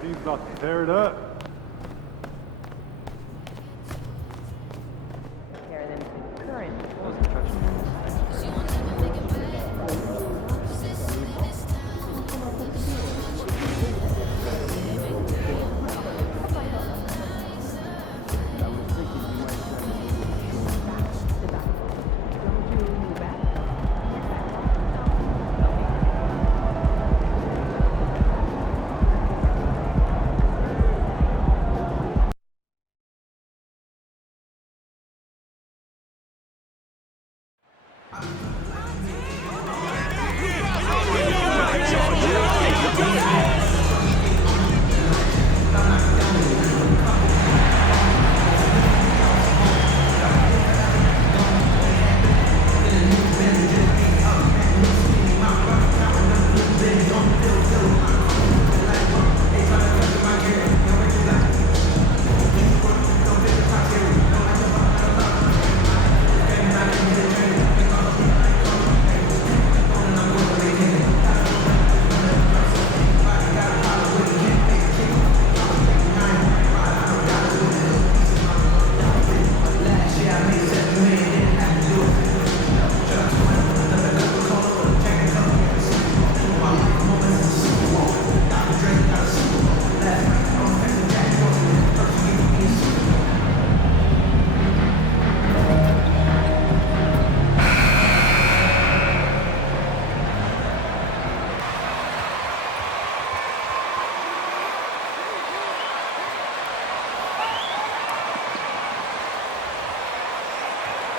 Team's about to tear it up. Compare them to current.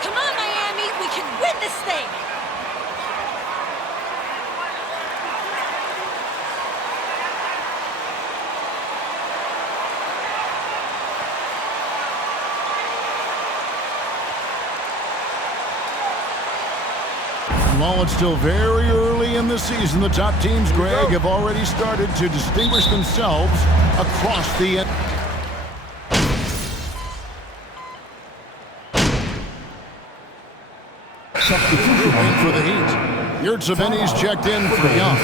Come on, Miami, we can win this thing! While it's still very early in the season, the top teams, Greg, have already started to distinguish themselves across the end. Substitution for the Heat. Yurtseven's checked in for Young.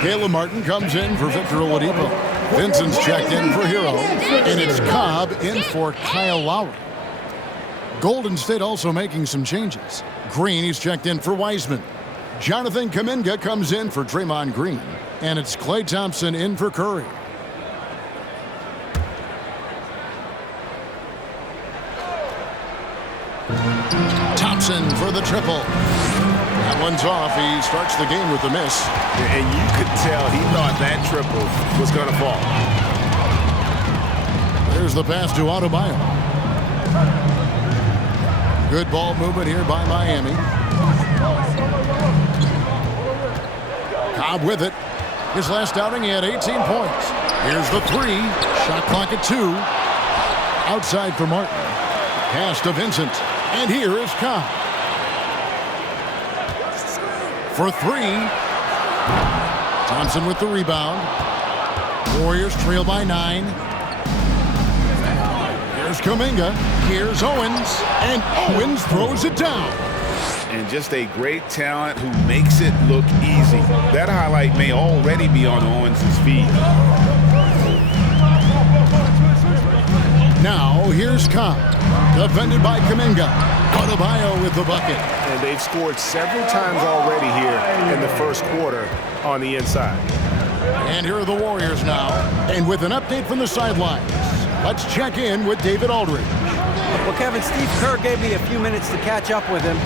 Caleb Martin comes in for Victor Oladipo. Vincent's checked in for Hero. And it's Cobb in for Kyle Lowry. Golden State also making some changes. Green, he's checked in for Wiseman. Jonathan Kuminga comes in for Draymond Green. And it's Klay Thompson in for Curry. Thompson for the triple. That one's off. He starts the game with a miss. And you could tell he thought that triple was going to fall. There's the pass to Adebayo. Good ball movement here by Miami. Cobb with it. His last outing, he had 18 points. Here's the three. Shot clock at 2. Outside for Martin. Pass to Vincent. And here is Cobb. For 3. Thompson with the rebound. Warriors trail by 9. Here's Kuminga. Here's Owens. And Owens throws it down. And just a great talent who makes it look easy. That highlight may already be on Owens' feed. Now, here's Cobb. Defended by Kuminga. Adebayo with the bucket. And they've scored several times already here in the first quarter on the inside. And here are the Warriors now. And with an update from the sidelines, let's check in with David Aldridge. Well, Kevin, Steve Kerr gave me a few minutes to catch up with him.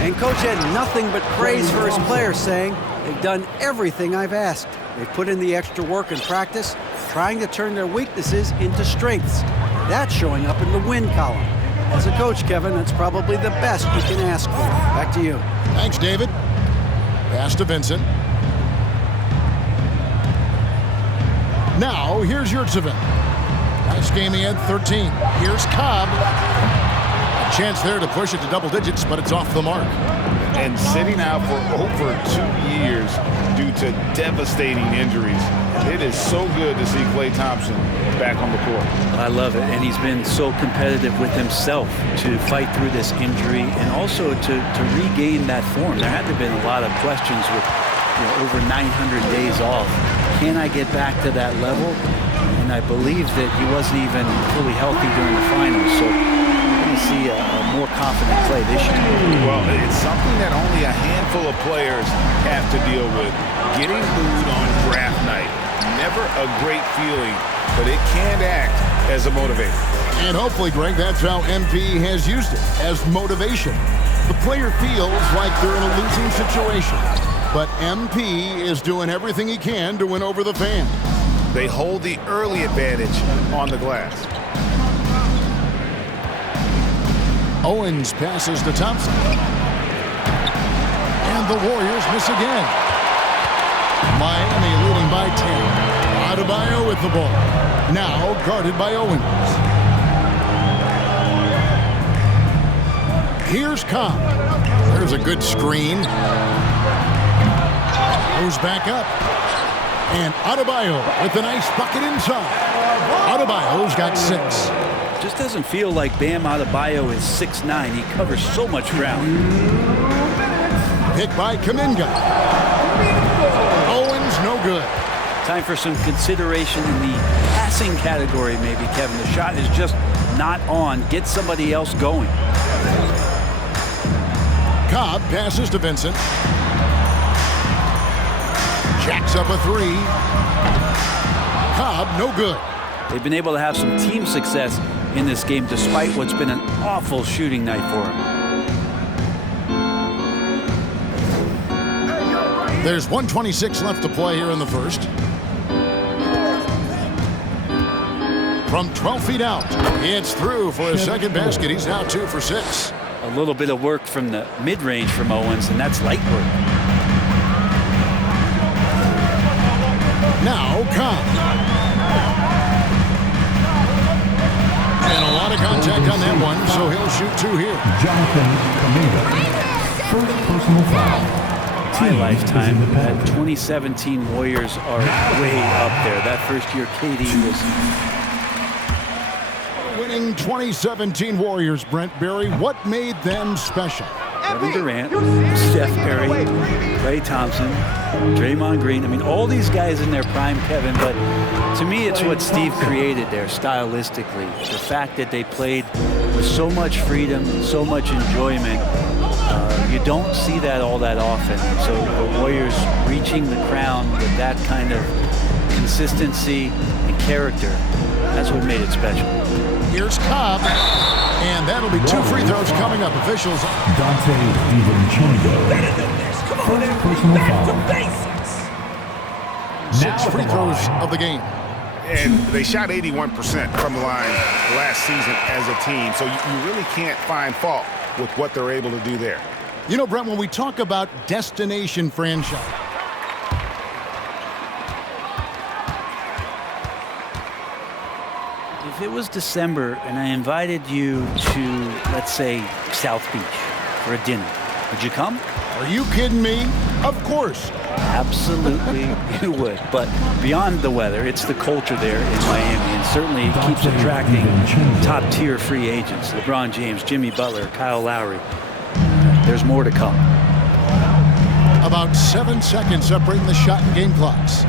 And Coach had nothing but praise for his players, saying they've done everything I've asked. They've put in the extra work in practice, trying to turn their weaknesses into strengths. That's showing up in the win column. As a coach, Kevin, that's probably the best you can ask for. Back to you. Thanks, David. Pass to Vincent. Now, here's Yurtseven. Last game he had 13. Here's Cobb. A chance there to push it to double digits, but it's off the mark. And sitting out for over 2 years, due to devastating injuries. It is so good to see Klay Thompson back on the court. I love it, and he's been so competitive with himself to fight through this injury and also to regain that form. There had to have been a lot of questions with over 900 days off. Can I get back to that level? And I believe that he wasn't even fully healthy during the finals, so we're going to see a more confident Klay this year. Well, it's something that only a handful of players have to deal with. Getting booed on draft night. Never a great feeling, but it can act as a motivator. And hopefully, Greg, that's how MP has used it, as motivation. The player feels like they're in a losing situation, but MP is doing everything he can to win over the fans. They hold the early advantage on the glass. Owens passes to Thompson. And the Warriors miss again. Miami leading by 10. Adebayo with the ball. Now guarded by Owens. Here's Cobb. There's a good screen. Goes back up. And Adebayo with a nice bucket inside. Adebayo's got 6. Just doesn't feel like Bam Adebayo is 6'9". He covers so much ground. Pick by Kuminga. Owens, no good. Time for some consideration in the passing category, maybe, Kevin. The shot is just not on. Get somebody else going. Cobb passes to Vincent. Jacks up a 3. Cobb, no good. They've been able to have some team success in this game despite what's been an awful shooting night for them. There's 1:26 left to play here in the first. From 12 feet out, it's through for his second basket. He's now 2 for 6. A little bit of work from the mid-range from Owens, and that's light work. Now Cobb. And a lot of contact on that one, so he'll shoot 2 here. Jonathan Kuminga. First personal foul. My lifetime, that 2017 Warriors are way up there. That first year, KD was... Winning 2017 Warriors, Brent Berry. What made them special? Kevin Durant, Steph Curry, Klay Thompson, Draymond Green. I mean, all these guys in their prime, Kevin, but to me, it's what Steve created there stylistically. The fact that they played with so much freedom, so much enjoyment. You don't see that all that often. So the Warriors reaching the crown with that kind of consistency and character, that's what made it special. Here's Cobb, and that'll be 2 free throws coming up. Officials. Dante DiVincenzo. First personal foul. 6 free throws of the game. And they shot 81% from the line last season as a team, so you really can't find fault with what they're able to do there. You know, Brent, when we talk about destination franchise, if it was December and I invited you to, let's say, South Beach for a dinner, would you come? are you kidding me? Of course. Absolutely, you would. But beyond the weather, it's the culture there in Miami, and certainly it keeps attracting top-tier free agents. LeBron James, Jimmy Butler, Kyle Lowry. There's more to come. About 7 seconds separating the shot and game clocks.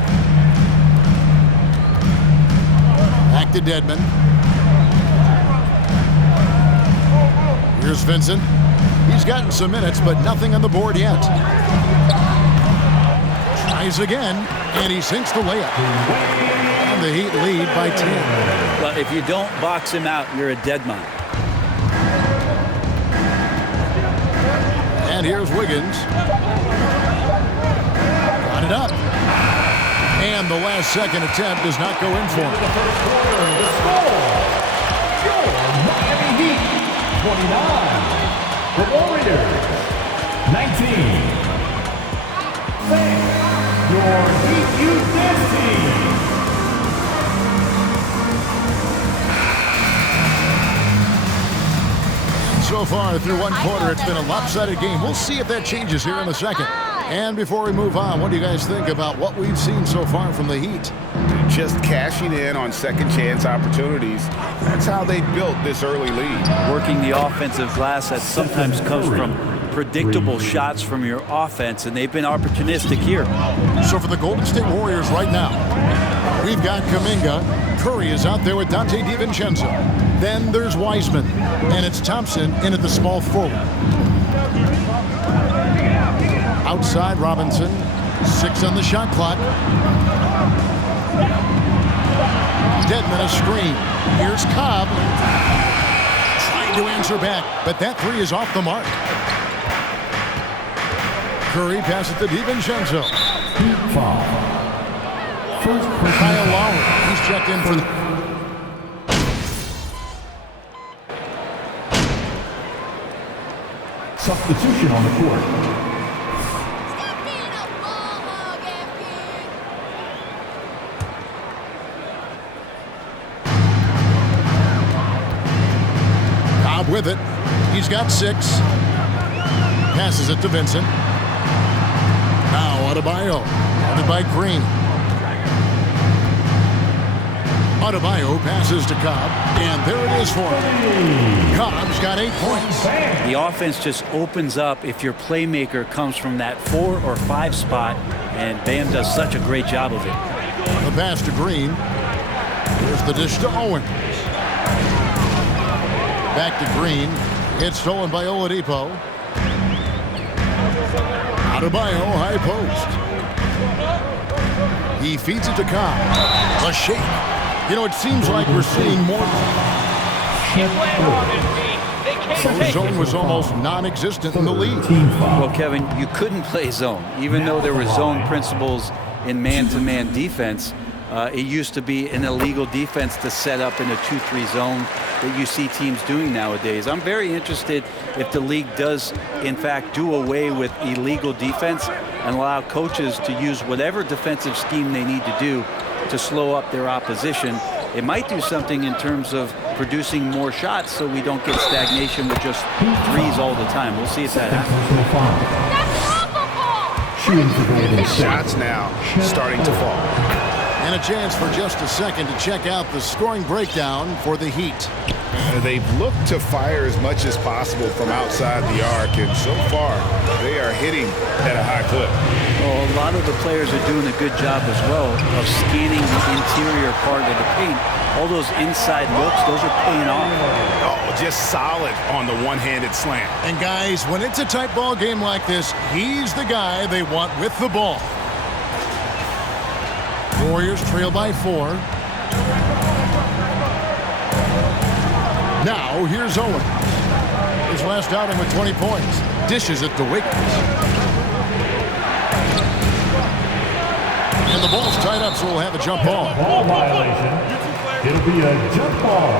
Back to Dedmon. Here's Vincent. He's gotten some minutes, but nothing on the board yet. Tries again, and he sinks the layup. And the Heat lead by 10. Well, if you don't box him out, you're a dead man. And here's Wiggins. Got it up. And the last second attempt does not go in for him. Miami Heat, 29. The Warriors, 19. Your Heat Youth Dance Team. So far through one quarter, it's been a lopsided game. We'll see if that changes here in the second. And before we move on, what do you guys think about what we've seen so far from the Heat? Just cashing in on second chance opportunities. That's how they built this early lead. Working the offensive glass that sometimes comes from predictable shots from your offense, and they've been opportunistic here. So for the Golden State Warriors right now, we've got Kuminga. Curry is out there with Dante DiVincenzo. Then there's Wiseman, and it's Thompson in at the small forward. Outside Robinson, 6 on the shot clock. Dedmon a screen. Here's Cobb. Trying to answer back, but that three is off the mark. Curry passes to DiVincenzo. Kyle Lowry, he's checked in for the... Substitution on the court. Cobb with it. He's got 6. Passes it to Vincent. Now Adebayo. Guarded by Green. Adebayo passes to Cobb, and there it is for him. Cobb's got 8 points. The offense just opens up if your playmaker comes from that 4 or 5 spot, and Bam does such a great job of it. The pass to Green. Here's the dish to Owen. Back to Green. It's stolen by Oladipo. Adebayo, high post. He feeds it to Cobb. A shake. You know, it seems like we're seeing more. The zone was almost non-existent in the league. Well, Kevin, you couldn't play zone. Even though there were zone principles in man-to-man defense, it used to be an illegal defense to set up in a 2-3 zone that you see teams doing nowadays. I'm very interested if the league does, in fact, do away with illegal defense and allow coaches to use whatever defensive scheme they need to do to slow up their opposition. It might do something in terms of producing more shots so we don't get stagnation with just threes all the time. We'll see if that happens. Shots now starting to fall. And a chance for just a second to check out the scoring breakdown for the Heat. They've looked to fire as much as possible from outside the arc, and so far they are hitting at a high clip. Well, a lot of the players are doing a good job as well of scanning the interior part of the paint. All those inside looks, those are paying off. Oh, just solid on the one-handed slam. And guys, when it's a tight ball game like this, he's the guy they want with the ball. Warriors trail by 4. Now, here's Owen. His last outing with 20 points. Dishes it to Wiggins. And the ball's tied up, so we'll have a jump ball. Ball violation. It'll be a jump ball.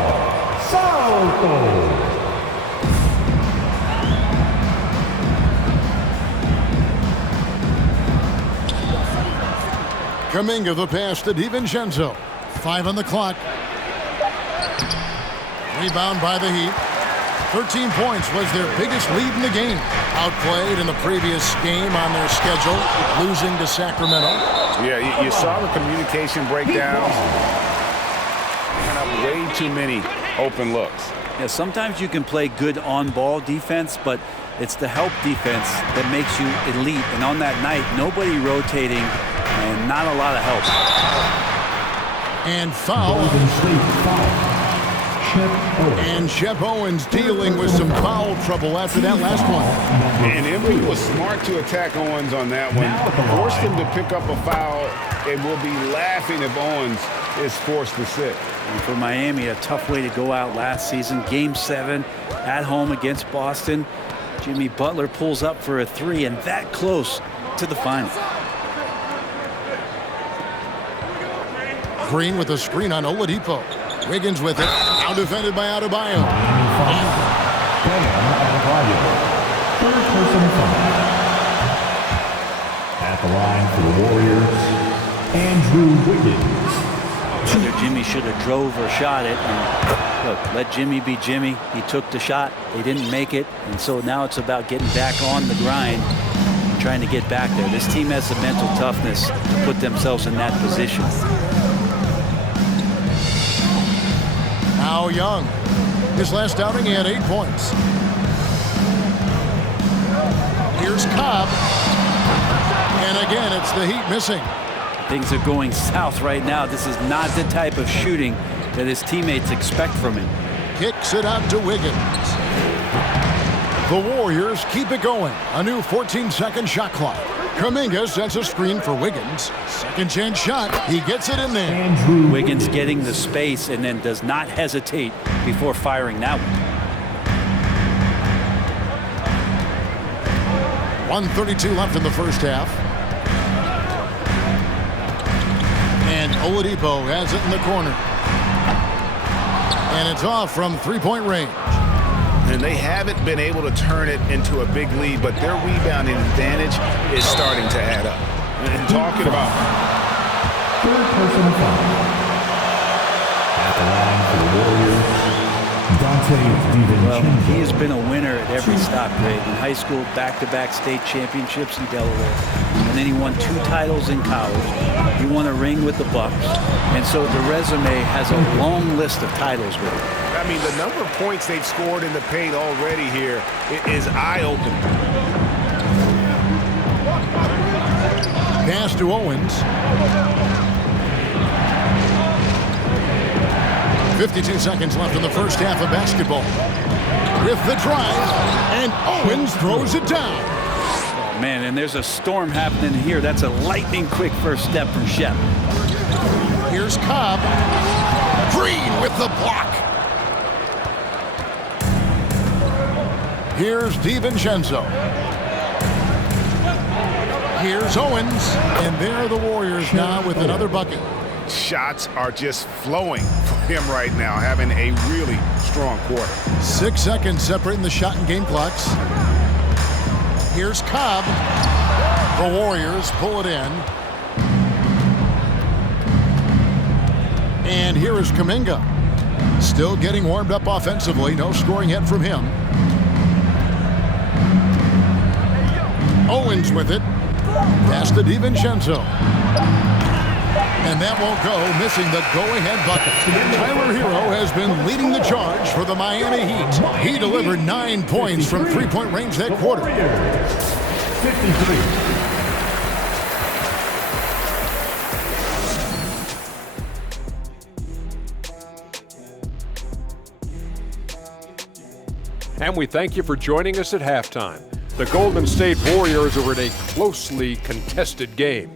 Salto. Kuminga the pass to DiVincenzo. 5 on the clock. Rebound by the Heat. 13 points was their biggest lead in the game. Outplayed in the previous game on their schedule, losing to Sacramento. Yeah, you saw the communication breakdowns. Picking up way too many open looks. Yeah, sometimes you can play good on-ball defense, but it's the help defense that makes you elite. And on that night, nobody rotating and not a lot of help. And foul. And Shep Owens dealing with some foul trouble after that last one. And Embiid was smart to attack Owens on that one. Forced him to pick up a foul, and we'll be laughing if Owens is forced to sit. And for Miami, a tough way to go out last season. Game 7 at home against Boston. Jimmy Butler pulls up for a 3 and that close to the final. Green with a screen on Oladipo. Wiggins with it. Now defended by Adebayo. Third person foul. At the line for the Warriors, Andrew Wiggins. Whether Jimmy should have drove or shot it. And look, let Jimmy be Jimmy. He took the shot. They didn't make it. And so now it's about getting back on the grind. trying to get back there. This team has the mental toughness to put themselves in that position. Now Young. His last outing, he had 8 points. Here's Cobb. And again, it's the Heat missing. Things are going south right now. This is not the type of shooting that his teammates expect from him. Kicks it out to Wiggins. The Warriors keep it going. A new 14-second shot clock. Kuminga sends a screen for Wiggins. Second chance shot. He gets it in there. Wiggins getting the space and then does not hesitate before firing that one. 1:32 left in the first half. And Oladipo has it in the corner. And it's off from three-point range. And they haven't been able to turn it into a big lead, but their rebounding advantage is starting to add up. And talking about third personal foul. At the line for the Warriors, Well, he has been a winner at every stop grade. In high school, back-to-back state championships in Delaware. And then he won 2 titles in college. He won a ring with the Bucks. And so the resume has a long list of titles with him. I mean, the number of points they've scored in the paint already here is eye-opening. Pass to Owens. 52 seconds left in the first half of basketball. With the drive, and Owens throws it down. Oh, man, and there's a storm happening here. That's a lightning-quick first step from Shep. Here's Cobb. Green with the block. Here's DiVincenzo. Here's Owens. And there are the Warriors now with another bucket. Shots are just flowing for him right now, having a really strong quarter. 6 seconds separating the shot and game clocks. Here's Cobb. The Warriors pull it in. And here is Kuminga. Still getting warmed up offensively. No scoring yet from him. Owens with it. Pass to DiVincenzo. And that won't go, missing the go-ahead bucket. Tyler Hero has been leading the charge for the Miami Heat. He delivered 9 points from three-point range that quarter. 53. And we thank you for joining us at halftime. The Golden State Warriors were in a closely contested game.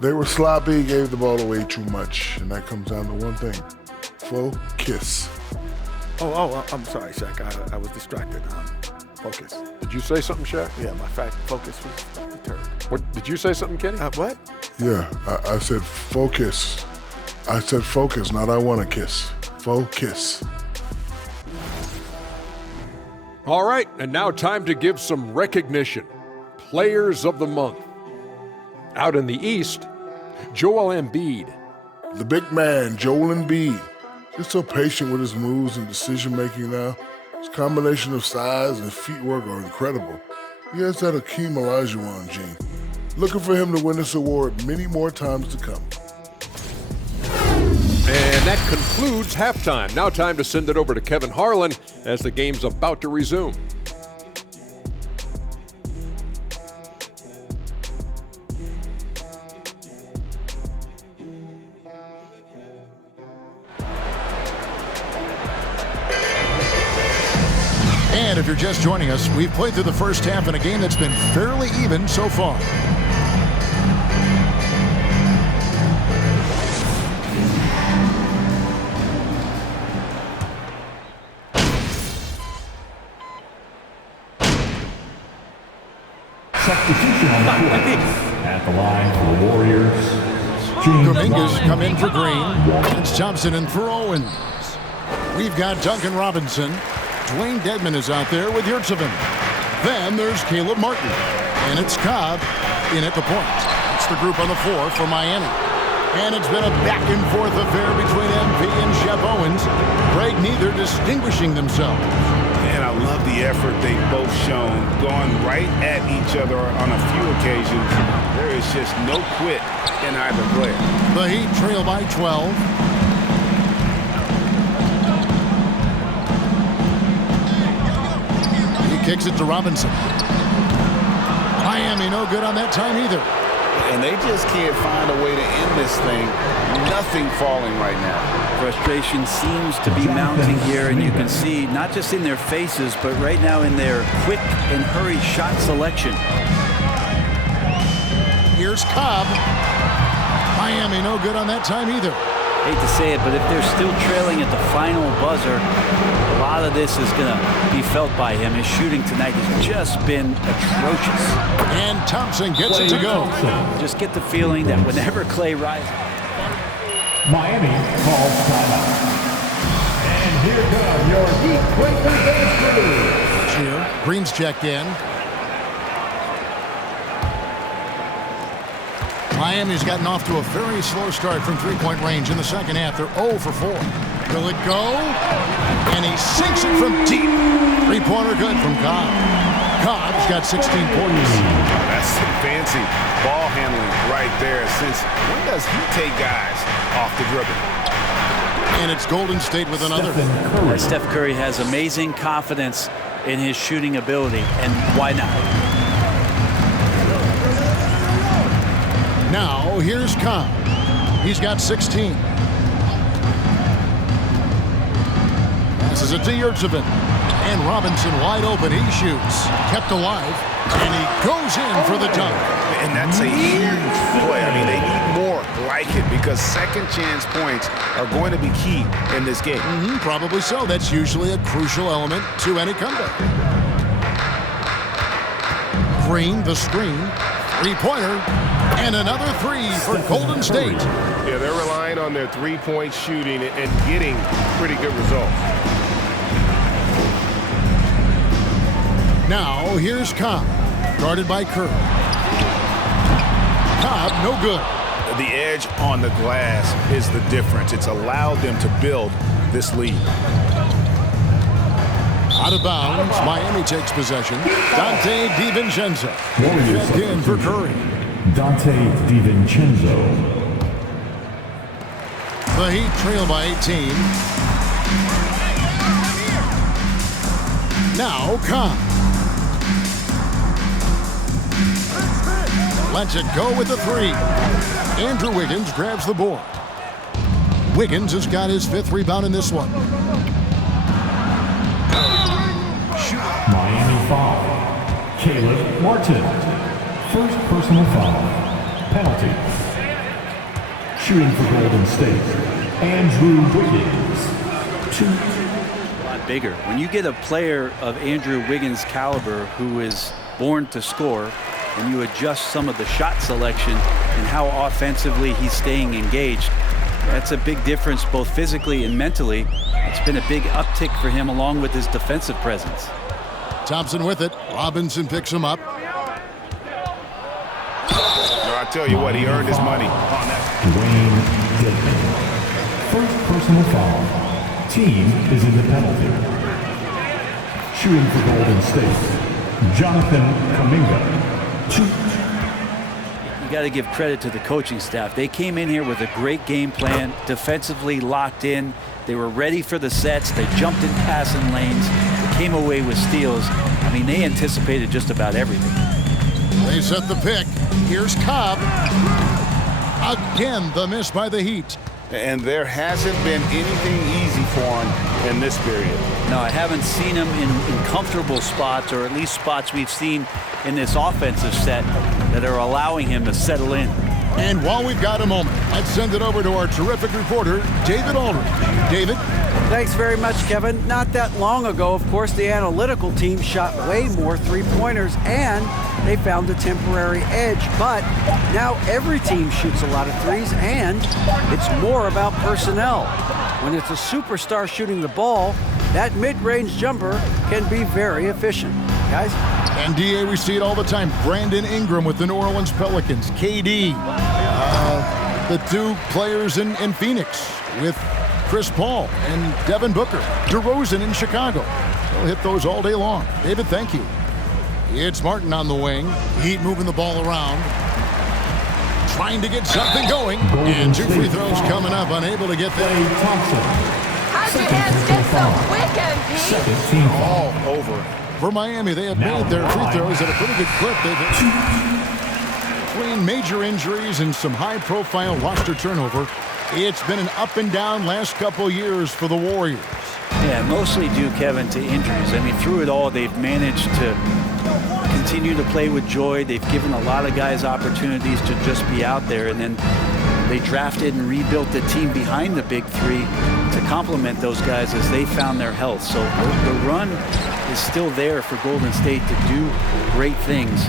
They were sloppy, gave the ball away too much, and that comes down to one thing: focus. I'm sorry, Shaq. I was distracted. Focus. Did you say something, Shaq? Yeah, my focus was deterred. What did you say something, Kenny? What? Yeah, I said focus. I said focus, not I want to kiss. Focus. All right, and now time to give some recognition. Players of the Month. Out in the East, Joel Embiid. The big man, Joel Embiid. He's so patient with his moves and decision-making now. His combination of size and feet work are incredible. He has that Hakeem Olajuwon gene. Looking for him to win this award many more times to come. And that concludes halftime. Now time to send it over to Kevin Harlan as the game's about to resume. And if you're just joining us, we've played through the first half in a game that's been fairly even so far. Substitution on the court. At the line for the Warriors, Kuminga's come in for Green. It's Thompson in for Owens. We've got Duncan Robinson. Dwayne Dedman is out there with Yurtsevin. Then there's Caleb Martin. And it's Cobb in at the point. It's the group on the floor for Miami. And it's been a back-and-forth affair between MP and Shep Owens. Greg, neither distinguishing themselves. And I love the effort they've both shown, going right at each other on a few occasions. There is just no quit in either player. The Heat trail by 12. He kicks it to Robinson. Miami no good on that time either. And they just can't find a way to end this thing. Nothing falling right now. Frustration seems to be mounting here, and you can see not just in their faces, but right now in their quick and hurried shot selection. Here's Cobb. Miami no good on that time either. Hate to say it, but if they're still trailing at the final buzzer, a lot of this is going to be felt by him. His shooting tonight has just been atrocious. And Thompson gets it to go. Just get the feeling that whenever Clay rises, Miami calls timeout. And here come your Heat Quakers dance crew. Cheer. Green's checked in. Miami's gotten off to a very slow start from three-point range in the second half. They're 0 for 4. Will it go? And he sinks it from deep. Three-pointer good from Cobb. Cobb's got 16 points. That's some fancy ball handling right there. Since when does he take guys off the dribble? And it's Golden State with another. Steph Curry has amazing confidence in his shooting ability, and why not? Now, here's Cobb. He's got 16. Passes it to Yurtsevin. And Robinson wide open. He shoots. Kept alive. And he goes in for the dunk. And that's a huge play. I mean, they need more like it because second chance points are going to be key in this game. Probably so. That's usually a crucial element to any comeback. Green, the screen. Three-pointer. And another three for Golden State. Yeah, they're relying on their three-point shooting and getting pretty good results. Now, here's Cobb, guarded by Curry. Cobb, no good. The edge on the glass is the difference. It's allowed them to build this lead. Out of bounds, Miami takes possession. Dante DiVincenzo. Checked in for Curry. Dante DiVincenzo. The Heat trail by 18. Now, Cobb. Lets it go with the three. Andrew Wiggins grabs the board. Wiggins has got his 5th rebound in this one. Miami foul. Caleb Martin. First personal foul. Penalty. Shooting for Golden State. Andrew Wiggins. 2. A lot bigger. When you get a player of Andrew Wiggins' caliber who is born to score, and you adjust some of the shot selection and how offensively he's staying engaged, that's a big difference both physically and mentally. It's been a big uptick for him along with his defensive presence. Thompson with it. Robinson picks him up. I tell you what, he earned his money on that. Dwayne Dedman. First personal foul. Team is in the penalty. Shooting for Golden State. Jonathan Kuminga. 2. You got to give credit to the coaching staff. They came in here with a great game plan, defensively locked in. They were ready for the sets. They jumped in passing lanes. They came away with steals. I mean, they anticipated just about everything. They set the pick. Here's Cobb. Again, the miss by the Heat. And there hasn't been anything easy for him in this period. No, I haven't seen him in comfortable spots, or at least spots we've seen in this offensive set that are allowing him to settle in. And while we've got a moment, let's send it over to our terrific reporter, David Aldridge. David? Thanks very much, Kevin. Not that long ago, of course, the analytical team shot way more three-pointers, and they found a temporary edge. But now every team shoots a lot of threes, and it's more about personnel. When it's a superstar shooting the ball, that mid-range jumper can be very efficient. Guys? And DA, we see it all the time. Brandon Ingram with the New Orleans Pelicans. KD. The two players in Phoenix with Chris Paul and Devin Booker. DeRozan in Chicago. They'll hit those all day long. David, thank you. It's Martin on the wing. Heat moving the ball around. Trying to get something going. And 2 free throws coming up. Unable to get there. How'd your hands get so quick, MP? All over. For Miami, they have made their free throws at a pretty good clip. They've between major injuries and some high-profile roster turnover, it's been an up-and-down last couple years for the Warriors. Yeah, mostly due, Kevin, to injuries. I mean, through it all, they've managed to continue to play with joy. They've given a lot of guys opportunities to just be out there, and then they drafted and rebuilt the team behind the big three to complement those guys as they found their health. So the run is still there for Golden State to do great things.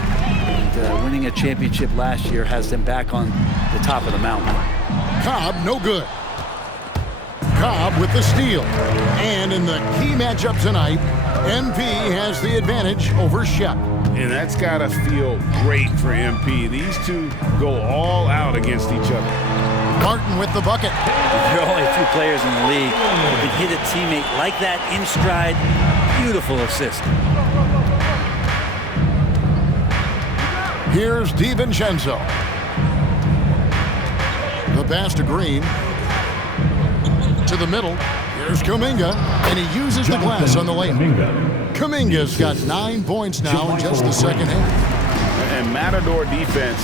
And winning a championship last year has them back on the top of the mountain. Cobb, no good. Cobb with the steal. And in the key matchup tonight, MP has the advantage over Shep. And that's got to feel great for MP. These two go all out against each other. Martin with the bucket. There are only a few players in the league who can hit a teammate like that in stride. Beautiful assist. Here's DiVincenzo. The pass to Green. To the middle. Here's Kuminga. And he uses the glass on the layup. Kuminga's got 9 points now in just the second half. And Matador defense,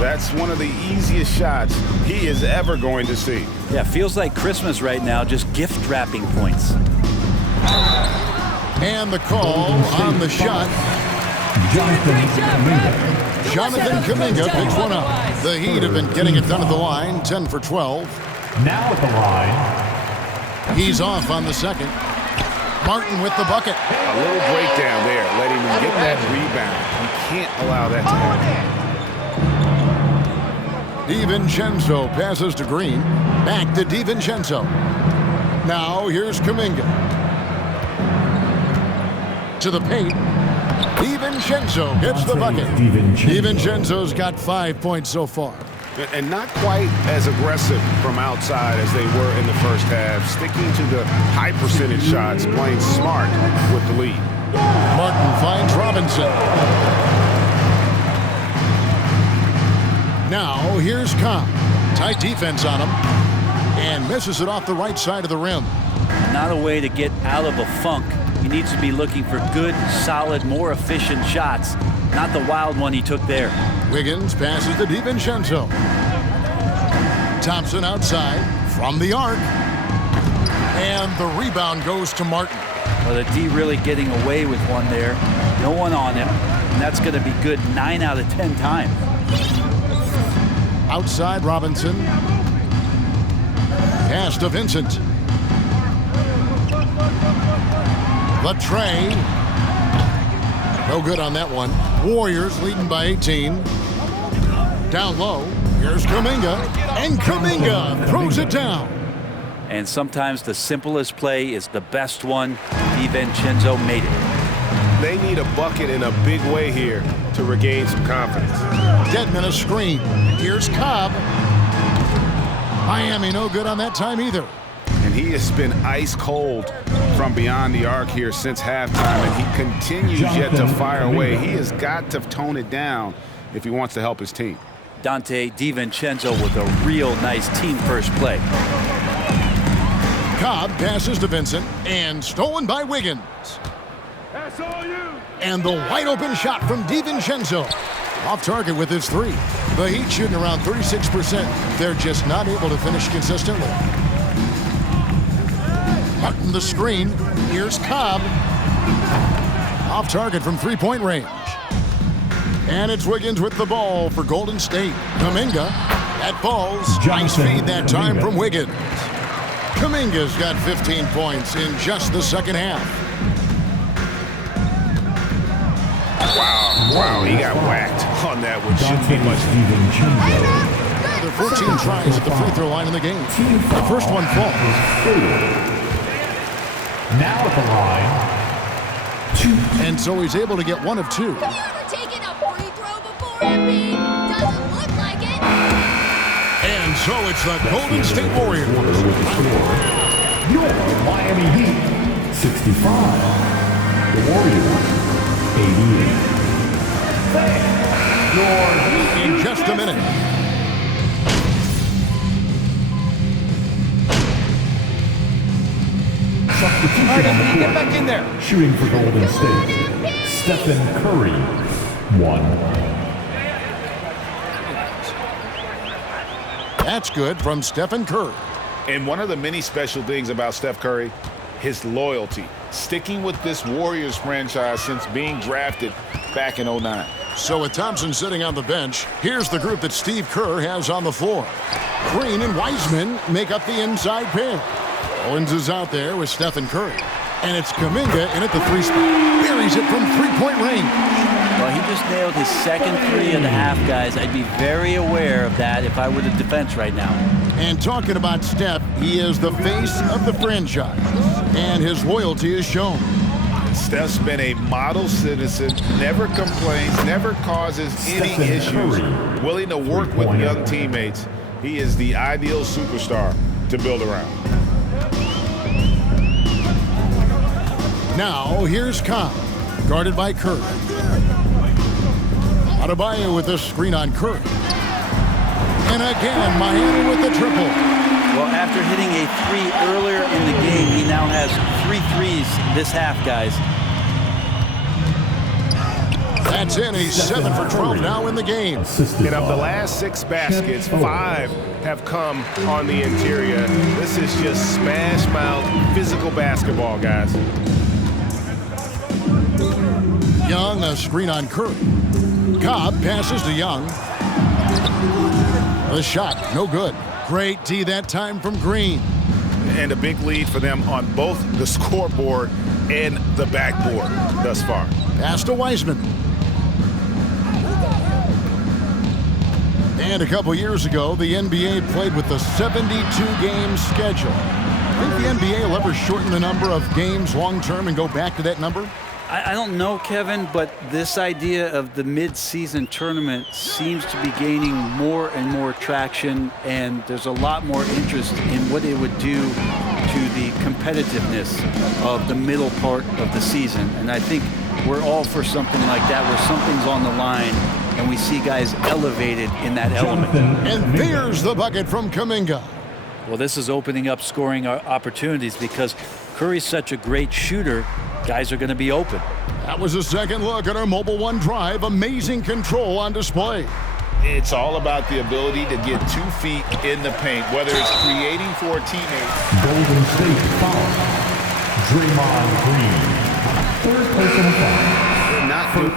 that's one of the easiest shots he is ever going to see. Yeah, feels like Christmas right now, just gift wrapping points. And the call on the shot. Jonathan Kuminga picks one up. The Heat have been getting it done at the line, 10 for 12. Now at the line. He's off on the second. Martin with the bucket. A little breakdown there, letting him get that rebound. You can't allow that to happen. DiVincenzo passes to Green. Back to DiVincenzo. Now here's Kuminga. To the paint. DiVincenzo gets the bucket. DiVincenzo's got 5 points so far. And not quite as aggressive from outside as they were in the first half. Sticking to the high percentage shots, playing smart with the lead. Martin finds Robinson. Now here's Cobb. Tight defense on him. And misses it off the right side of the rim. Not a way to get out of a funk. He needs to be looking for good, solid, more efficient shots. Not the wild one he took there. Wiggins passes to DiVincenzo. Thompson outside from the arc. And the rebound goes to Martin. Well, the D really getting away with one there. No one on him. And that's going to be good 9 out of 10 times. Outside Robinson. Pass to Vincent. The tray. No good on that one. Warriors leading by 18. Down low. Here's Kuminga. And Kuminga throws it down. And sometimes the simplest play is the best one. DiVincenzo made it. They need a bucket in a big way here to regain some confidence. Dedmon a screen. Here's Cobb. Miami no good on that time either. And he has been ice cold from beyond the arc here since halftime, and he continues yet to fire away. He has got to tone it down if he wants to help his team. Dante DiVincenzo with a real nice team first play. Cobb passes to Vincent and stolen by Wiggins. That's all you. And the wide open shot from DiVincenzo. Off target with his three. The Heat shooting around 36%. They're just not able to finish consistently. Martin the screen. Here's Cobb. Off target from three-point range. And it's Wiggins with the ball for Golden State. Kuminga. That falls. Nice feed that time from Wiggins. Kuminga's got 15 points in just the second half. Wow, he got whacked on that, which shouldn't be much. There are 14 tries at the free throw line in the game. The first one falls. Now at the line, 2. And so he's able to get one of two. Have you ever taken a free throw before, MP? Doesn't look like it. And so it's the Golden State Warriors. Your Miami Heat, 65. the Warriors, 88. In just a minute. Substitution on the court. Get back in there. Shooting for Golden State, Stephen Curry, 1. That's good from Stephen Curry. And one of the many special things about Steph Curry, his loyalty. Sticking with this Warriors franchise since being drafted back in 09. So with Thompson sitting on the bench, here's the group that Steve Kerr has on the floor. Green and Wiseman make up the inside pair. Owens is out there with Stephen Curry. And it's Kuminga in at the 3 spot. Buries it from three-point range. Well, he just nailed his second 3 and a half, guys. I'd be very aware of that if I were the defense right now. And talking about Steph, he is the face of the franchise. And his loyalty is shown. Steph's been a model citizen, never complains, never causes any issues, willing to work with young teammates. He is the ideal superstar to build around. Now, here's Cobb, guarded by Curry. Adebayo with the screen on Curry. And again, Miami with the triple. Well, after hitting a 3 earlier in the game, he now has 3 threes this half, guys. That's in. He's 7 for 12 now in the game. And of the last 6 baskets, 5 have come on the interior. This is just smash mouth physical basketball, guys. Young, a screen on Curry. Cobb passes to Young. The shot, no good. Great D that time from Green. And a big lead for them on both the scoreboard and the backboard thus far. Pass to Wiseman. And a couple years ago, the NBA played with the 72-game schedule. I think the NBA will ever shorten the number of games long-term and go back to that number? I don't know, Kevin, but this idea of the mid-season tournament seems to be gaining more and more traction, and there's a lot more interest in what it would do to the competitiveness of the middle part of the season. And I think we're all for something like that, where something's on the line, and we see guys elevated in that element. And there's the bucket from Kuminga. Well, this is opening up scoring opportunities because Curry's such a great shooter. Guys are going to be open. That was a second look at our Mobile One drive. Amazing control on display. It's all about the ability to get 2 feet in the paint, whether it's creating for a teammate. Golden State foul. Draymond Green. 3rd personal foul. Not good.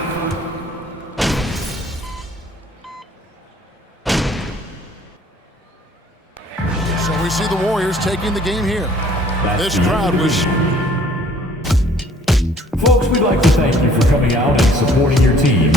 So we see the Warriors taking the game here. This crowd was... Folks, we'd like to thank you for coming out and supporting your team.